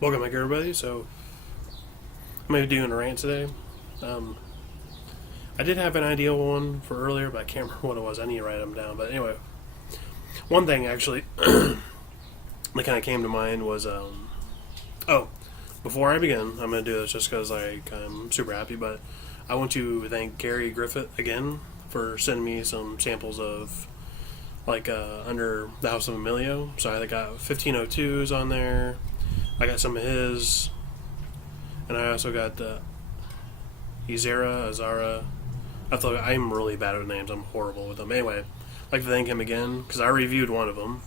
Welcome back, everybody. So, I'm going to be doing a rant today. Um, I did have an ideal one for earlier, but I can't remember what it was. I need to write them down. But anyway, one thing actually that kind of came to mind was, oh, before I begin, I'm going to do this just because I'm super happy, but I want to thank Gary Griffith again for sending me some samples of under the House of Emilio. So I got 1502s on there. I got some of his, and I also got Azara. I'm really bad with names. I'm horrible with them. Anyway, I'd like to thank him again because I reviewed one of them.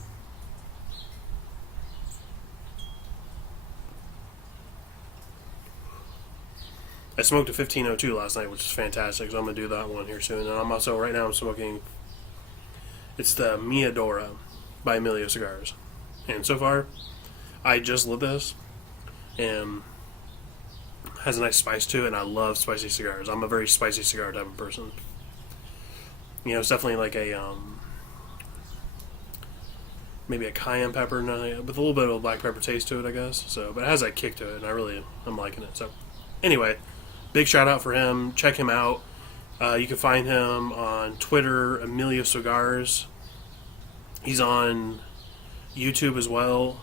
I smoked a 1502 last night, which is fantastic. So I'm gonna do that one here soon. And I'm also right now I'm smoking. It's the Mia Dora by Emilio Cigars, and so far I just lit this, and has a nice spice to it, and I love spicy cigars. I'm a very spicy cigar type of person. You know, it's definitely like a, maybe a cayenne pepper, with a little bit of a black pepper taste to it, I guess. So, but it has that kick to it, and I'm liking it. So, anyway, big shout out for him. Check him out. You can find him on Twitter, Emilio Cigars. He's on YouTube as well.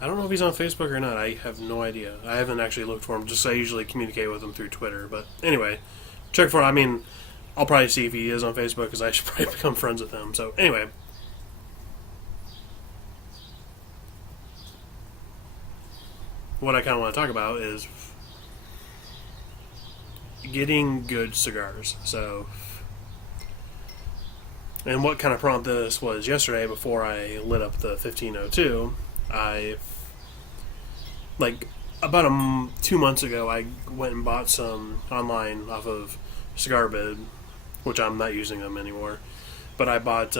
I don't know if he's on Facebook or not. I have no idea. I haven't actually looked for him. Just I usually communicate with him through Twitter. But anyway, check for him. I mean, I'll probably see if he is on Facebook because I should probably become friends with him. So anyway, what I kind of want to talk about is getting good cigars. So, and what kind of prompted this was yesterday before I lit up the 1502. About 2 months ago, I went and bought some online off of Cigar Bid, which I'm not using them anymore. But I bought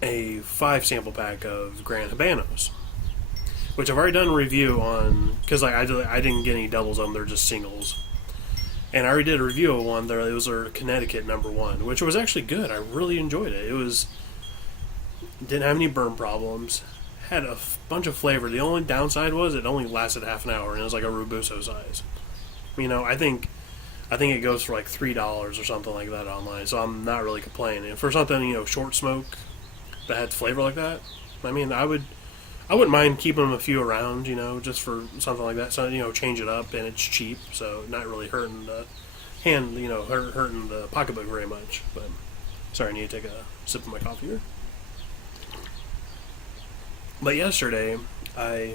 a 5 sample pack of Grand Habanos, which I've already done a review on because I didn't get any doubles of them; they're just singles. And I already did a review of one. It was their Connecticut #1, which was actually good. I really enjoyed it. Didn't have any burn problems. Had a bunch of flavor. The only downside was it only lasted half an hour, and it was like a Robusto size. You know, I think it goes for like $3 or something like that online. So I'm not really complaining. And for something short smoke that had flavor like that, I mean, I wouldn't mind keeping them a few around, just for something like that. So change it up, and it's cheap, so not really hurting the hand, hurting the pocketbook very much. But sorry, I need to take a sip of my coffee here. But yesterday, I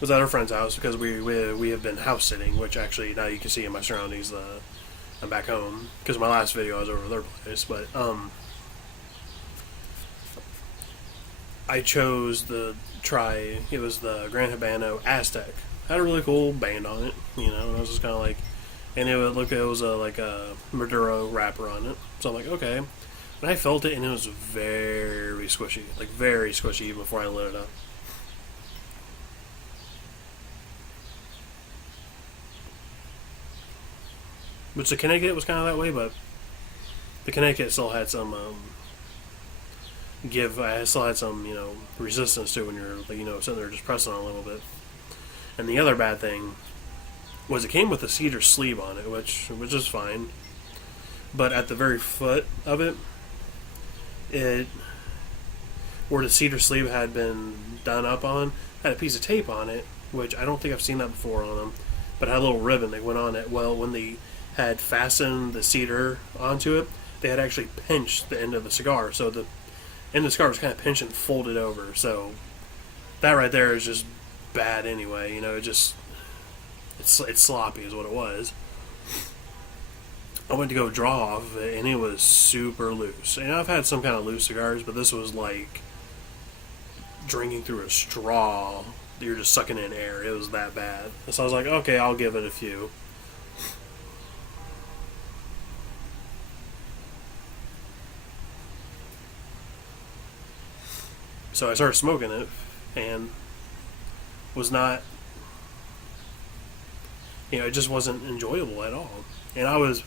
was at our friend's house because we have been house sitting, which actually now you can see in my surroundings. I'm back home because my last video I was over their place. But I chose it was the Grand Habano Aztec. Had a really cool band on it, and I was just kind of like, and it was a Maduro wrapper on it. So I'm like, okay. And I felt it, and it was very squishy, even before I lit it up. Which the Connecticut was kind of that way, but the Connecticut still had some I still had some resistance to when you're sitting there just pressing on a little bit. And the other bad thing was it came with a cedar sleeve on it, which is fine, but at the very foot of it, where the cedar sleeve had been done up on, had a piece of tape on it, which I don't think I've seen that before on them, but it had a little ribbon that went on it. Well, when they had fastened the cedar onto it, they had actually pinched the end of the cigar, so the end of the cigar was kind of pinched and folded over. So that right there is just bad anyway. It's sloppy is what it was. I went to go draw off of it, and it was super loose. And I've had some kind of loose cigars, but this was like drinking through a straw. You're just sucking in air. It was that bad. So I was like, okay, I'll give it a few. So I started smoking it, and was not, it just wasn't enjoyable at all. And I was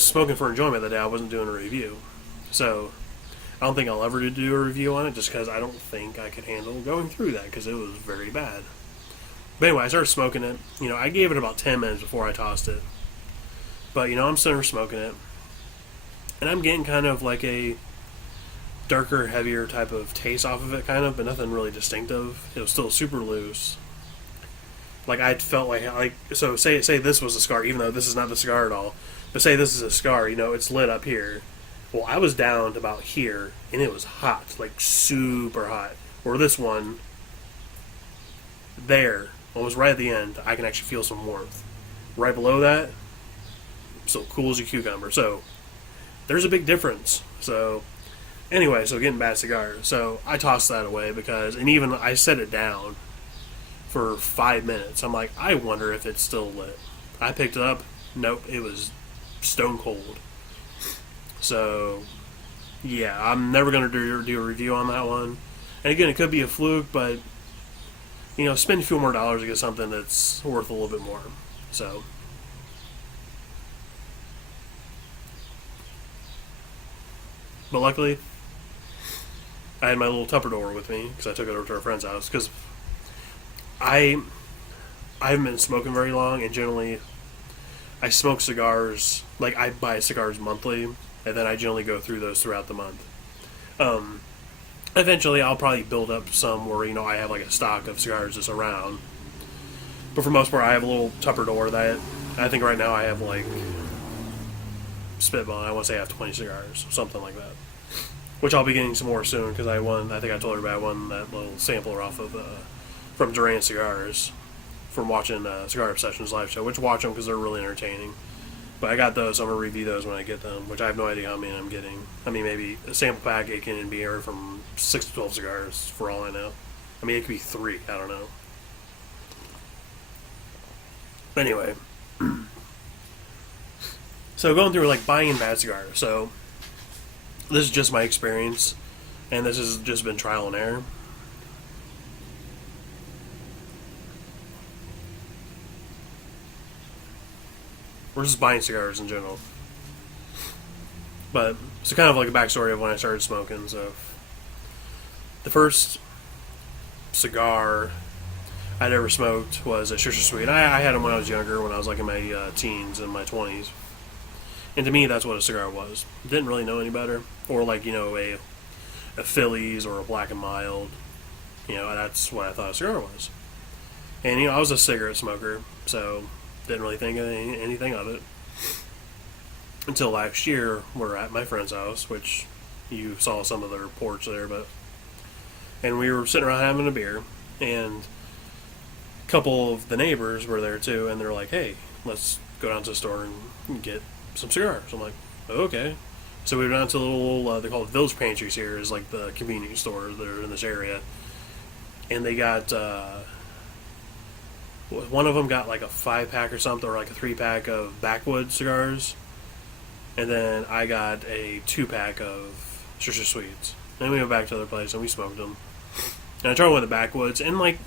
smoking for enjoyment that day. I wasn't doing a review. So I don't think I'll ever do a review on it just because I don't think I could handle going through that because it was very bad. But anyway, I started smoking it. I gave it about 10 minutes before I tossed it. But, I'm sitting there smoking it. And I'm getting kind of like a darker, heavier type of taste off of it, kind of, but nothing really distinctive. It was still super loose. Like, I felt like so say this was a cigar, even though this is not the cigar at all. But say this is a cigar, it's lit up here. Well, I was down to about here, and it was hot, like super hot. Or this one, there, almost right at the end, I can actually feel some warmth. Right below that, so cool as a cucumber. So there's a big difference. So anyway, so getting bad cigars. So I tossed that away and even I set it down for 5 minutes. I'm like, I wonder if it's still lit. I picked it up. Nope, it was stone cold. So yeah, I'm never going to do a review on that one. And again, it could be a fluke, but spend a few more dollars to get something that's worth a little bit more. So but luckily, I had my little Tupperware with me because I took it over to our friend's house. Because I haven't been smoking very long, and generally, I smoke cigars. Like, I buy cigars monthly, and then I generally go through those throughout the month. Eventually, I'll probably build up some where I have like a stock of cigars just around. But for the most part, I have a little Tupperware that I think right now I have like spitball. I want to say I have 20 cigars, something like that. Which I'll be getting some more soon because I think I told everybody I won that little sampler off of from Duran Cigars from watching Cigar Obsession's live show. Which watch them because they're really entertaining. But I got those, so I'm going to review those when I get them, which I have no idea how many I'm getting. I mean, maybe a sample pack, it can be anywhere from 6 to 12 cigars, for all I know. I mean, it could be 3, I don't know. But anyway. So going through, like, buying bad cigars. So this is just my experience, and this has just been trial and error. We're just buying cigars in general. But it's kind of like a backstory of when I started smoking. So the first cigar I'd ever smoked was a Shisha Sweet. I had them when I was younger, when I was like in my teens and my 20s. And to me, that's what a cigar was. Didn't really know any better. Or like, a Phillies or a Black and Mild. That's what I thought a cigar was. And, I was a cigarette smoker, so didn't really think anything of it. Until last year, we're at my friend's house, which you saw some of their porch there, and we were sitting around having a beer, and a couple of the neighbors were there too, and they're like, hey, let's go down to the store and get some cigars. I'm like, okay. So we went down to the little, they're called Village Pantries here, is like the convenience stores that are in this area. And they got, one of them got like a 5-pack or something, or like a 3-pack of Backwood cigars. And then I got a 2-pack of Shisha Sweets. Then we went back to their place and we smoked them. And I tried one of the Backwoods, and like,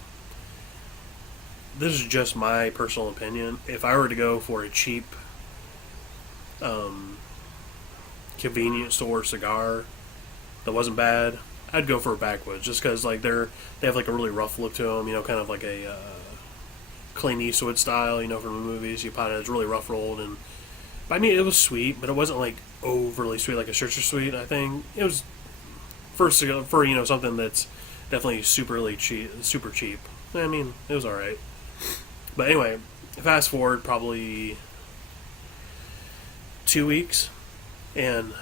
this is just my personal opinion. If I were to go for a cheap convenience store cigar that wasn't bad, I'd go for a Backwoods, just because like they have like a really rough look to them, kind of like a Clint Eastwood style, from the movies. You pot it, it's really rough rolled, and I mean it was sweet, but it wasn't like overly sweet like a Shisha Sweet. I think it was for something that's definitely super cheap. I mean, it was all right. But anyway, fast forward probably 2 weeks, and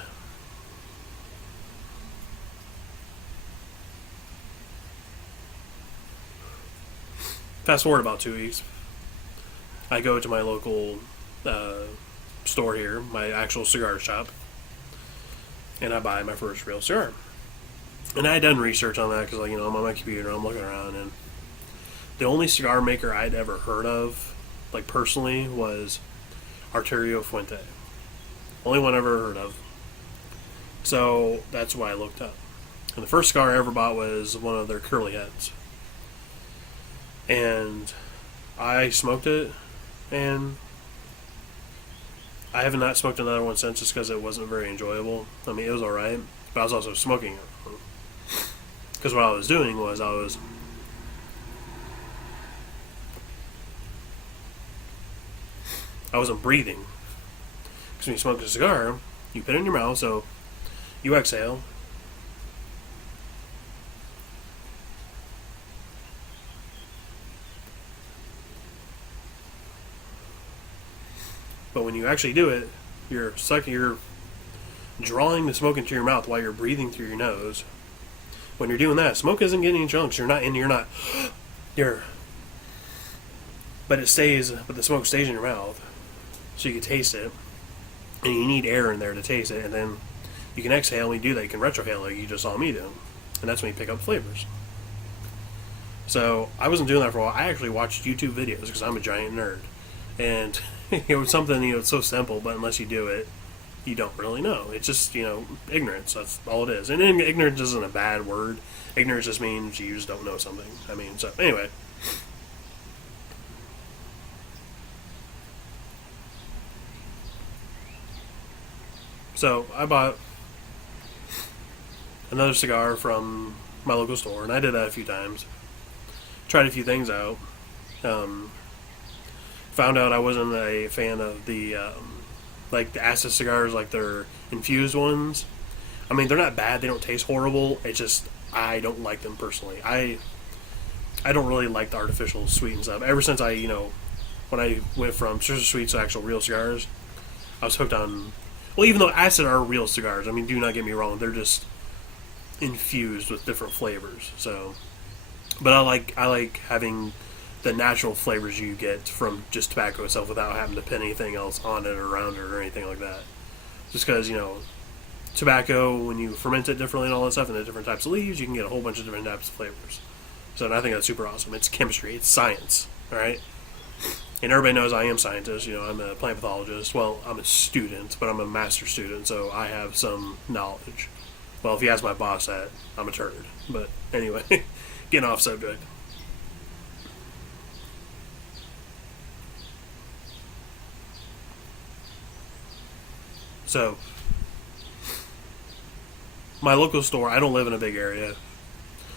fast forward about 2 weeks, I go to my local store here, my actual cigar shop, and I buy my first real cigar. And I had done research on that because, like, I'm on my computer, I'm looking around, and the only cigar maker I'd ever heard of, like, personally, was Arturo Fuente. Only one I ever heard of. So that's why I looked up. And the first cigar I ever bought was one of their curly heads. And I smoked it, and I have not smoked another one since, just because it wasn't very enjoyable. I mean, it was alright. but I was also smoking it. Because what I was doing was I wasn't breathing. Because when you smoke a cigar, you put it in your mouth, so you exhale. But when you actually do it, you're drawing the smoke into your mouth while you're breathing through your nose. When you're doing that, smoke isn't getting in chunks. You're not, but the smoke stays in your mouth, so you can taste it. And you need air in there to taste it, and then you can exhale. When you do that, you can retrohale like you just saw me do. And that's when you pick up flavors. So I wasn't doing that for a while. I actually watched YouTube videos because I'm a giant nerd. And it was something, it's so simple, but unless you do it, you don't really know. It's just, ignorance. That's all it is. And ignorance isn't a bad word. Ignorance just means you just don't know something. So anyway. So I bought another cigar from my local store, and I did that a few times. Tried a few things out. Found out I wasn't a fan of the acid cigars, like their infused ones. They're not bad. They don't taste horrible. It's just I don't like them personally. I don't really like the artificial sweet and stuff. Ever since when I went from Sister Sweets to actual real cigars, I was hooked on. Well, even though acid are real cigars, do not get me wrong. They're just infused with different flavors. So, but I like having the natural flavors you get from just tobacco itself without having to put anything else on it or around it or anything like that. Just because, tobacco, when you ferment it differently and all that stuff, and the different types of leaves, you can get a whole bunch of different types of flavors. So, and I think that's super awesome. It's chemistry. It's science. All right? And everybody knows I am a scientist. I'm a plant pathologist. Well, I'm a student, but I'm a master student, so I have some knowledge. Well, if you ask my boss that, I'm a turd. But anyway, getting off subject. So, my local store, I don't live in a big area.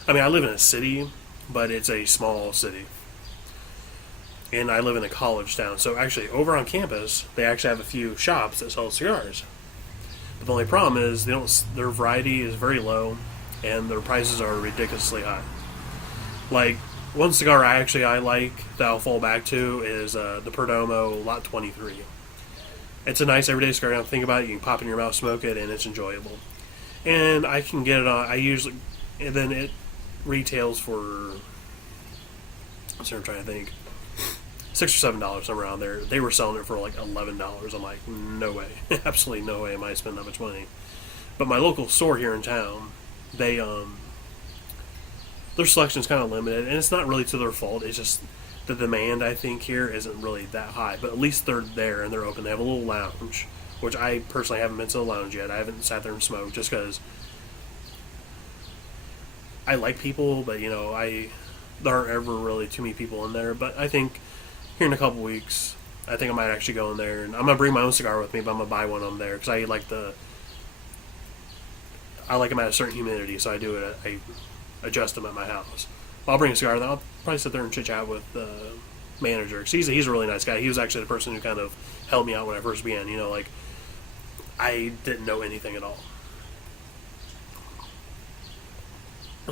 I live in a city, but it's a small city. And I live in a college town. So actually, over on campus, they actually have a few shops that sell cigars. But the only problem is their variety is very low, and their prices are ridiculously high. Like, one cigar I like that I'll fall back to is the Perdomo Lot 23. It's a nice everyday cigar. Now think about it, you can pop it in your mouth, smoke it, and it's enjoyable. And I can get it on. And then it retails for. I'm trying to think. $6 or $7 somewhere around there. They were selling it for like $11. I'm like, no way, absolutely no way am I spending that much money. But my local store here in town, they their selection is kind of limited, and it's not really to their fault. It's just the demand, I think, here isn't really that high. But at least they're there and they're open. They have a little lounge, which I personally haven't been to the lounge yet. I haven't sat there and smoked just because I like people, but there aren't ever really too many people in there. But I think here in a couple weeks, I think I might actually go in there, and I'm gonna bring my own cigar with me, but I'm gonna buy one on there because I like them at a certain humidity, so I adjust them at my house. I'll bring a cigar, and I'll probably sit there and chit chat with the manager because he's a really nice guy. He was actually the person who kind of helped me out when I first began. I didn't know anything at all.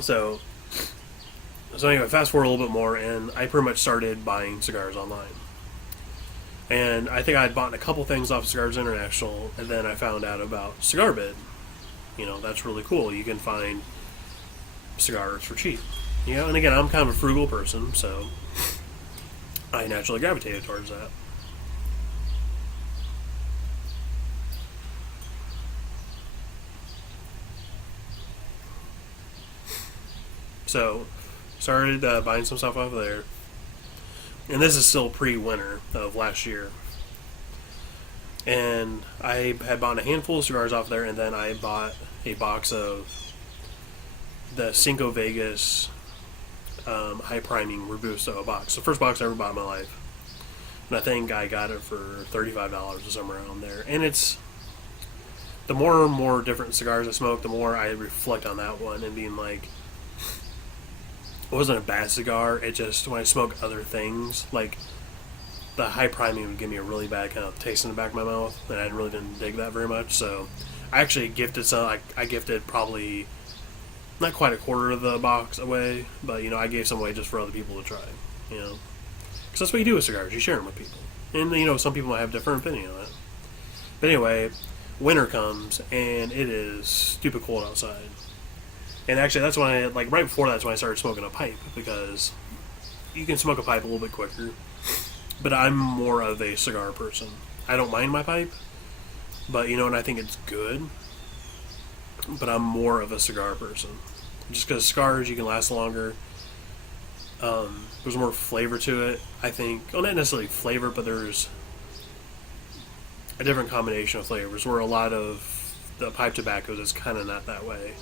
So anyway, fast forward a little bit more, and I pretty much started buying cigars online. And I think I had bought a couple things off Cigars International, and then I found out about CigarBid. That's really cool. You can find cigars for cheap. And again, I'm kind of a frugal person, so I naturally gravitated towards that. So, started buying some stuff off of there. And this is still pre-winter of last year. And I had bought a handful of cigars off there, and then I bought a box of the Cinco Vegas high priming Robusto, a box. The first box I ever bought in my life. And I think I got it for $35 or somewhere around there. And it's the more and more different cigars I smoke, the more I reflect on that one and being like, it wasn't a bad cigar. It just, when I smoke other things, like the high priming would give me a really bad kind of taste in the back of my mouth, and I really didn't dig that very much. So I actually gifted some. I gifted probably not quite a quarter of the box away, but I gave some away just for other people to try. Because that's what you do with cigars. You share them with people, and some people might have a different opinion on it. But anyway, winter comes and it is stupid cold outside. And actually, that's when right before that's when I started smoking a pipe, because you can smoke a pipe a little bit quicker. But I'm more of a cigar person. I don't mind my pipe, but and I think it's good. But I'm more of a cigar person, just because cigars you can last longer. There's more flavor to it, I think. Well, not necessarily flavor, but there's a different combination of flavors. Where a lot of the pipe tobaccos is kind of not that way.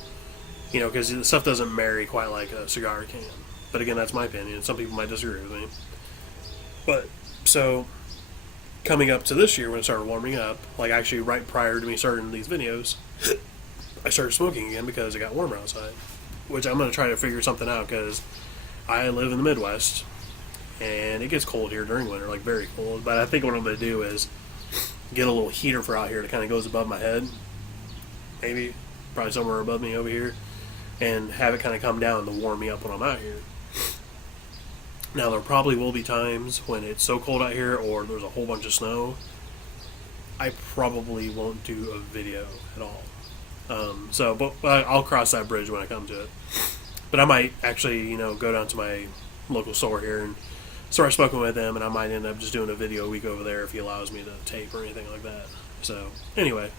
Because the stuff doesn't marry quite like a cigar can. But again, that's my opinion. Some people might disagree with me. But, so, coming up to this year when it started warming up, like actually right prior to me starting these videos, I started smoking again because it got warmer outside. Which I'm going to try to figure something out, because I live in the Midwest, and it gets cold here during winter, like very cold. But I think what I'm going to do is get a little heater for out here that kind of goes above my head. Maybe, probably somewhere above me over here. And have it kind of come down to warm me up when I'm out here. Now, there probably will be times when it's so cold out here or there's a whole bunch of snow, I probably won't do a video at all. But I'll cross that bridge when I come to it. But I might actually, go down to my local store here and start smoking with them, and I might end up just doing a video a week over there if he allows me to tape or anything like that. So, anyway,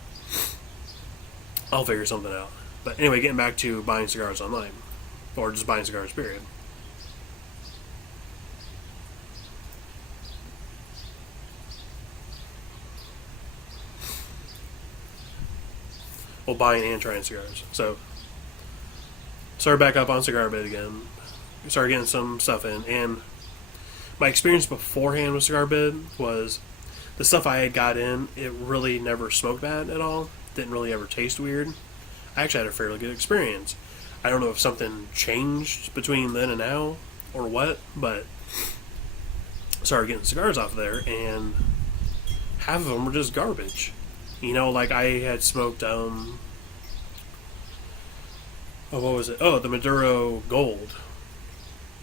I'll figure something out. But anyway, getting back to buying cigars online, or just buying cigars, period. Well, buying and trying cigars. So, started back up on Cigar Bid again. Started getting some stuff in, and my experience beforehand with Cigar Bid was the stuff I had got in, it really never smoked bad at all. Didn't really ever taste weird. I actually had a fairly good experience. I don't know if something changed between then and now or what, but started getting cigars off of there, and half of them were just garbage. Like I had smoked, what was it? Oh, the Maduro Gold.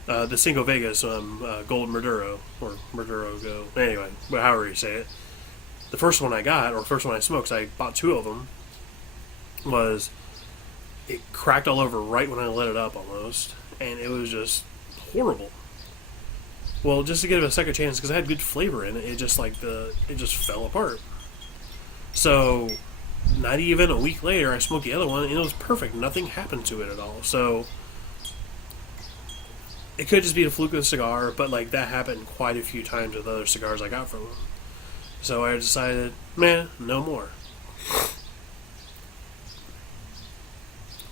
The Cinco Vegas Gold Maduro, or Maduro Go. Anyway, but however you say it. The first one I got, or first one I smoked, 'cause I bought two of them, it cracked all over right when I let it up almost, and it was just horrible. Well, just to give it a second chance, because it had good flavor in it, it just fell apart. So, not even a week later, I smoked the other one, and it was perfect. Nothing happened to it at all. So, it could just be a fluke of the cigar, but that happened quite a few times with other cigars I got from them. So I decided, no more.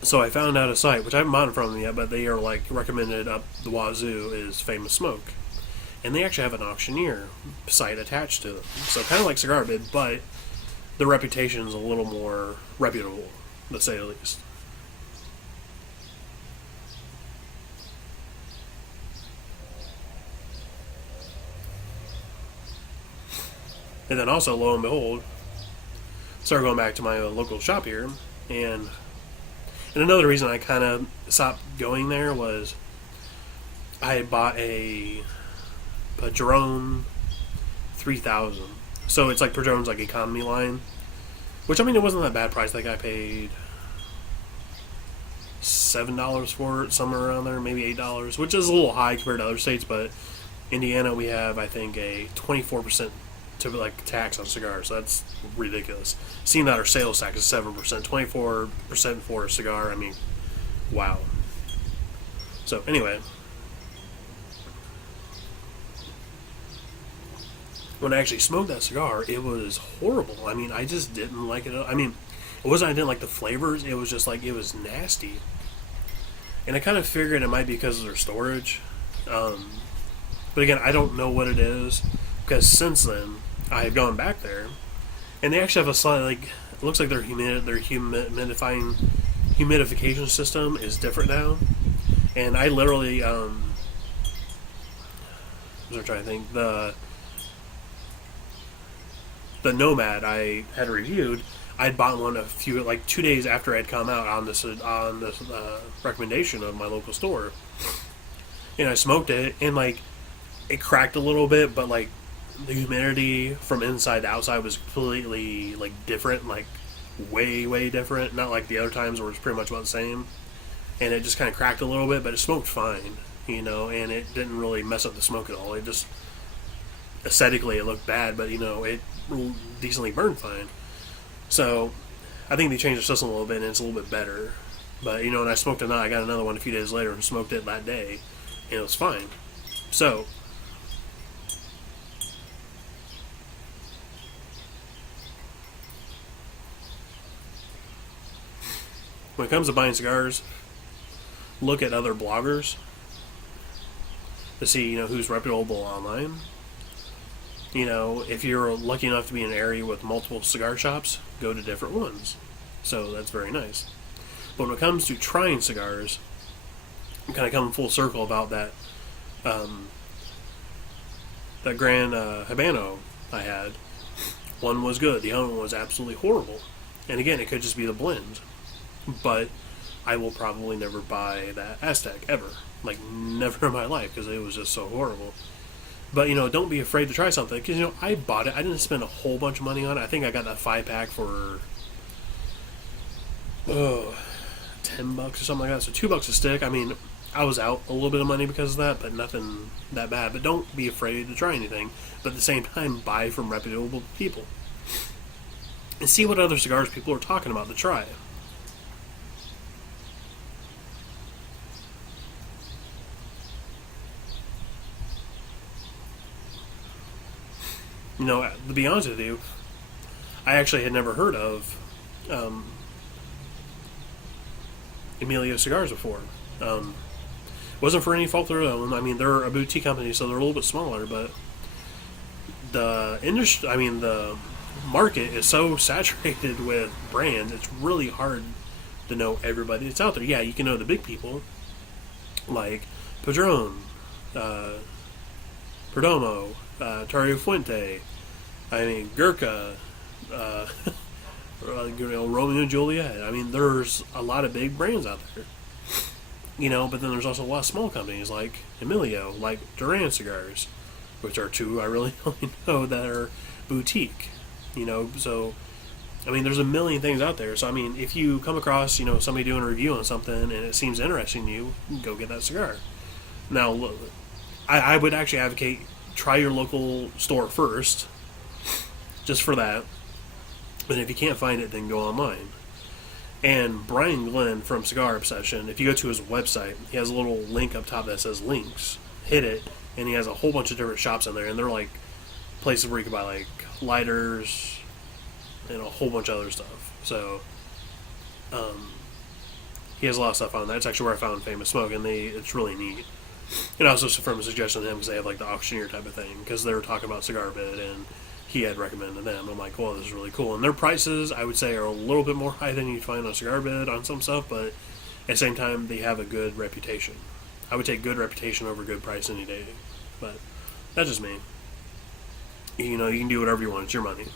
So I found out a site, which I haven't bought from them yet, but they are recommended up the wazoo, is Famous Smoke. And they actually have an auctioneer site attached to them. So kind of like Cigar Bid, but the reputation is a little more reputable, to say the least. And then also, lo and behold, started going back to my local shop here, and another reason I kind of stopped going there was I had bought a Padron 3000. So it's Padron's economy line, which it wasn't that bad price. I paid $7 for it, somewhere around there, maybe $8, which is a little high compared to other states. But Indiana, we have I think a 24% tax on cigars. So that's ridiculous. Seeing that our sales tax is 7%, 24% for a cigar. Wow. So anyway, when I actually smoked that cigar, it was horrible. I just didn't like it. It wasn't I didn't like the flavors. It was just it was nasty. And I kind of figured it might be because of their storage. But again, I don't know what it is, because since then I have gone back there, and they actually have a slightly It looks like their humidification system is different now. And I literally, I'm trying to think, the Nomad I had reviewed, I'd bought one 2 days after it had come out on this recommendation of my local store, and I smoked it, and like it cracked a little bit, but like the humidity from inside to outside was completely like different, like way different. Not like the other times where it's pretty much about the same, and it just kind of cracked a little bit, but it smoked fine, and it didn't really mess up the smoke at all. It just aesthetically it looked bad, but it decently burned fine. So I think they changed the system a little bit, and it's a little bit better. But when I smoked it, I got another one a few days later and smoked it that day, and it was fine. So when it comes to buying cigars, look at other bloggers to see who's reputable online. If you're lucky enough to be in an area with multiple cigar shops, go to different ones. So that's very nice. But when it comes to trying cigars, I'm kind of coming full circle about that that Grand Habano I had. One was good, the other one was absolutely horrible. And again, it could just be the blend. But I will probably never buy that Aztec ever. Like, never in my life, because it was just so horrible. But, don't be afraid to try something. Because, I bought it. I didn't spend a whole bunch of money on it. I think I got that 5-pack for, $10 or something like that. So $2 a stick. I mean, I was out a little bit of money because of that, but nothing that bad. But don't be afraid to try anything. But at the same time, buy from reputable people. And see what other cigars people are talking about to try. To be honest with you, I actually had never heard of Emilio Cigars before. Wasn't for any fault of their own. I mean, they're a boutique company, so they're a little bit smaller, but the industry, the market is so saturated with brands, it's really hard to know everybody that's out there. Yeah, you can know the big people, like Padron, Perdomo, Tario Fuente, Gurkha, Romeo and Juliet. There's a lot of big brands out there. But then there's also a lot of small companies like Emilio, like Duran Cigars, which are two I really only know that are boutique. So there's a million things out there. So if you come across somebody doing a review on something and it seems interesting to you, go get that cigar. Now, I would actually advocate try your local store first, just for that. But if you can't find it, then go online. And Brian Glenn from Cigar Obsession, if you go to his website, he has a little link up top that says links. Hit it, and he has a whole bunch of different shops in there, and they're like places where you can buy like lighters and a whole bunch of other stuff. So he has a lot of stuff on that. That's actually where I found Famous Smoke, and it's really neat. And also from a suggestion to him, because they have like the auctioneer type of thing, because they were talking about Cigar Bid, and he had recommended them. I'm like, well, this is really cool. And their prices, I would say, are a little bit more high than you'd find on Cigar Bid on some stuff, but at the same time, they have a good reputation. I would take good reputation over good price any day. But that's just me. You can do whatever you want. It's your money.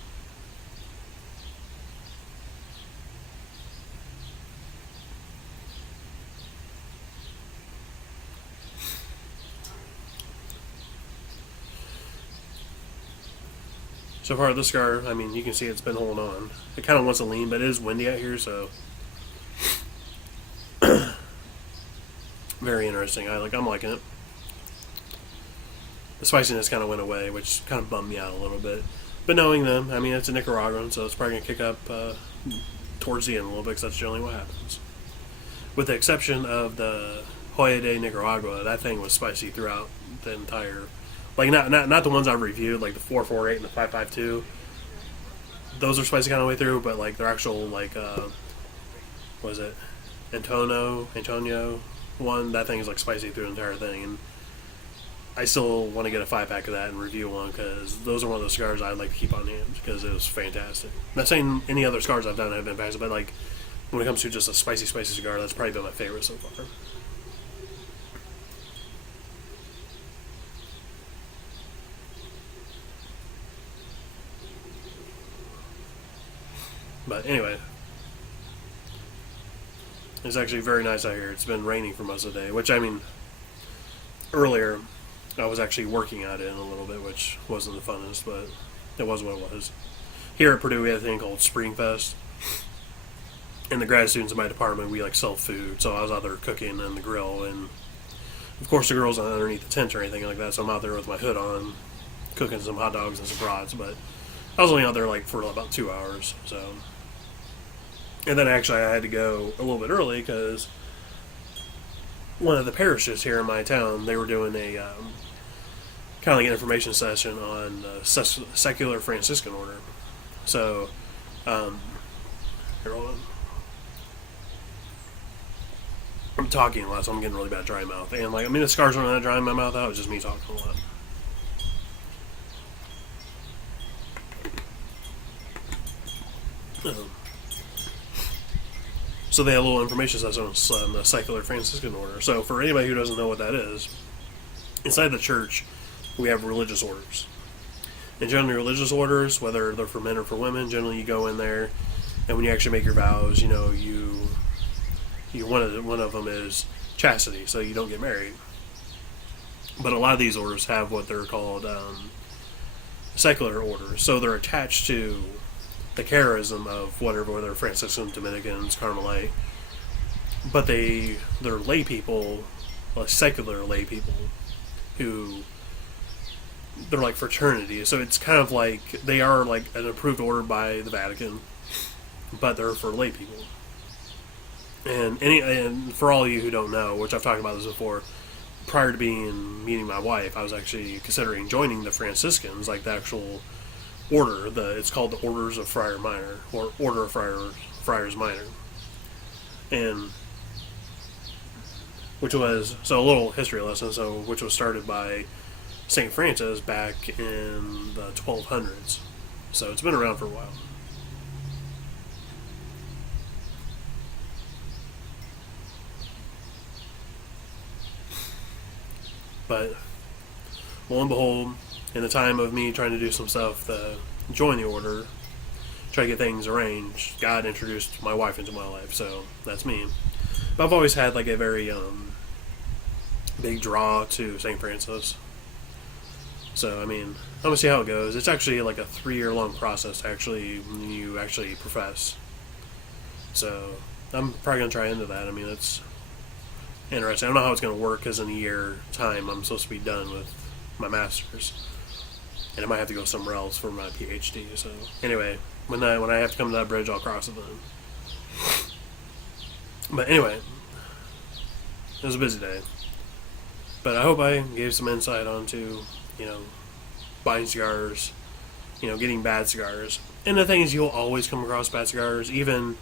So far, this cigar, you can see it's been holding on. It kind of wants to lean, but it is windy out here, so very interesting. I'm liking it. The spiciness kind of went away, which kind of bummed me out a little bit. But knowing them, it's a Nicaraguan, so it's probably going to kick up towards the end a little bit, because that's generally what happens. With the exception of the Joya de Nicaragua, that thing was spicy throughout the entire. Like, not the ones I've reviewed, like the 448 and the 552. Those are spicy kind of way through, but like their actual, like, what is it? Antonio one, that thing is like spicy through the entire thing. And I still want to get a 5-pack of that and review one, because those are one of those cigars I'd like to keep on hand, because it was fantastic. Not saying any other cigars I've done have been fantastic, but like when it comes to just a spicy cigar, that's probably been my favorite so far. But anyway, it's actually very nice out here. It's been raining for most of the day, which, I mean, earlier I was actually working at it a little bit, which wasn't the funnest, but it was what it was. Here at Purdue, we have a thing called Spring Fest. And the grad students in my department, we like sell food, so I was out there cooking on the grill, and of course the girls aren't underneath the tent or anything like that, so I'm out there with my hood on, cooking some hot dogs and some brats, but I was only out there like for about 2 hours, so. And then actually I had to go a little bit early because one of the parishes here in my town, they were doing a kind of like an information session on the secular Franciscan order. So, here, hold on. I'm talking a lot, so I'm getting really bad dry mouth. And like, I mean, the scars aren't really drying my mouth out, it's just me talking a lot. So they have a little information session on the secular Franciscan order. So for anybody who doesn't know what that is, inside the church, we have religious orders. And generally religious orders, whether they're for men or for women, generally you go in there, and when you actually make your vows, you know, you one of them is chastity, so you don't get married. But a lot of these orders have what they're called secular orders. So they're attached to the charism of whatever, whether Franciscan, Dominicans, Carmelite, but they're lay people, like secular lay people, who they're like fraternity. So it's kind of like they are like an approved order by the Vatican, but they're for lay people. And for all of you who don't know, which I've talked about this before, prior to meeting my wife, I was actually considering joining the Franciscans, like the actual order. It's called the Orders of Friar Minor, or Order of Friars Minor, and which was, so a little history lesson. So which was started by Saint Francis back in the 1200s. So it's been around for a while. But lo and behold, in the time of me trying to do some stuff to join the order, try to get things arranged, God introduced my wife into my life, so that's me. But I've always had like a very big draw to St. Francis. So, I mean, I'm going to see how it goes. It's actually like a 3-year long process when you actually profess. So, I'm probably going to try into that. I mean, it's interesting. I don't know how it's going to work, because in a year time I'm supposed to be done with my master's, and I might have to go somewhere else for my PhD. So anyway, when I have to come to that bridge, I'll cross it then. But anyway, it was a busy day, but I hope I gave some insight onto, you know, buying cigars, you know, getting bad cigars. And the thing is, you'll always come across bad cigars. Even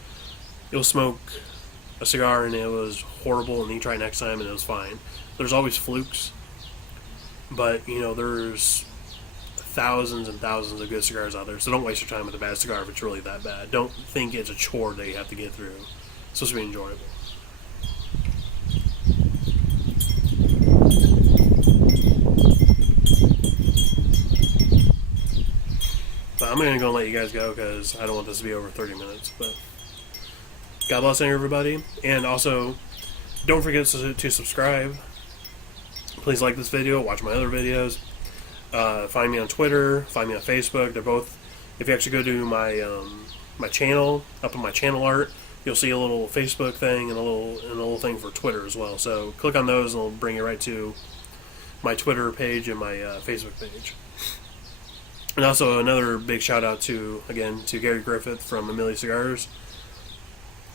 you'll smoke a cigar and it was horrible, and then you try next time and it was fine. There's always flukes, but you know, there's thousands and thousands of good cigars out there, so don't waste your time with a bad cigar if it's really that bad. Don't think it's a chore that you have to get through. It's supposed to be enjoyable. But I'm going to go and let you guys go, because I don't want this to be over 30 minutes. But God bless everybody. And also, don't forget to subscribe. Please like this video. Watch my other videos. Find me on Twitter. Find me on Facebook. They're both. If you actually go to my channel, up in my channel art, you'll see a little Facebook thing and a little thing for Twitter as well. So click on those, and it'll bring you right to my Twitter page and my Facebook page. And also another big shout out to Gary Griffith from Emilio Cigars.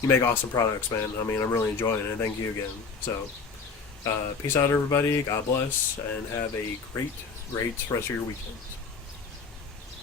You make awesome products, man. I mean, I'm really enjoying it. Thank you again. So, peace out, everybody. God bless, and have a great rest of your weekend.